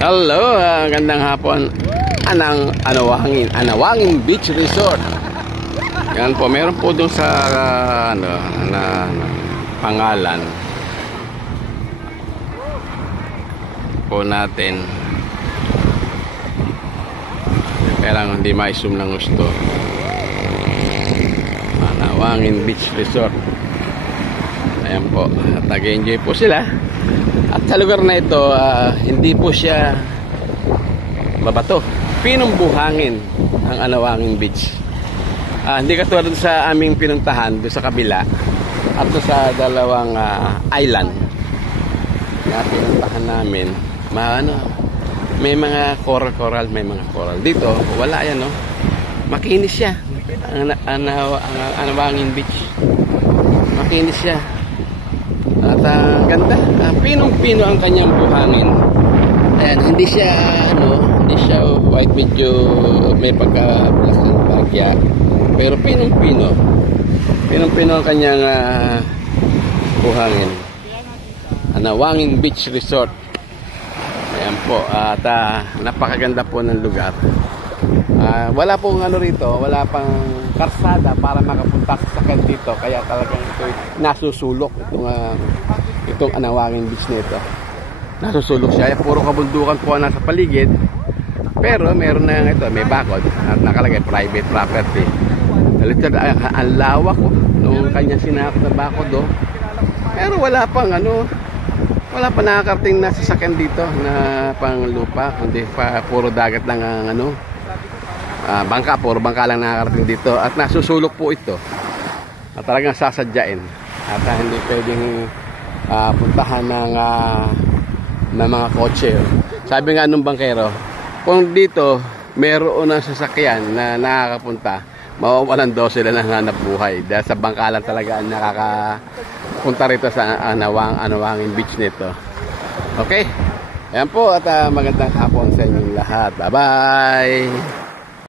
Hello, gandang hapon. Anawangin Beach Resort. Yan po, meron po doon sa pangalan po natin. Kailangan hindi ma-zoom ng gusto. Anawangin Beach Resort. Ayan po, at nag-enjoy po sila. At sa lugar na ito, hindi po siya mabato. Pinong buhangin ang Anawangin Beach. Hindi katulad sa aming pinuntahan doon sa kabila at sa dalawang island na pinuntahan namin. May mga coral, may mga coral. Dito, wala yan, no? Makinis siya. Ang Anawangin Beach. Makinis siya. At ganda, pinong-pino ang kanyang buhangin. Ayan, hindi siya white, medyo may pagka-black ng bagya. Pero pinong-pino ang kanyang buhangin. Anawangin Beach Resort. Ayan po, at napakaganda po ng lugar. Wala pong rito, wala pang karsada para makapunta sa sakyan dito, kaya talagang ito nasusulok itong Anawangin Beach nito. Nasusulok siya, puro kabundukan po nasa paligid, pero meron na ito, may bakod at nakalagay private property. Ang lawak nung kanyang sinakot na bakod pero wala pang nakakarating na sasakyan dito na pang lupa, kundi puro dagat lang ang bangka, puro bangka lang nakakarating dito at nasusulok po ito at talagang sasadyain at hindi pwedeng puntahan ng mga kotse. Sabi nga nung bangkero, kung dito meron ng sasakyan na nakakapunta, mawawalan daw sila ng hanap buhay dahil sa bangka lang talaga ang nakakapunta rito sa Anawangin Beach nito. Okay, ayan po, at magandang hapon sa inyong lahat. Bye bye.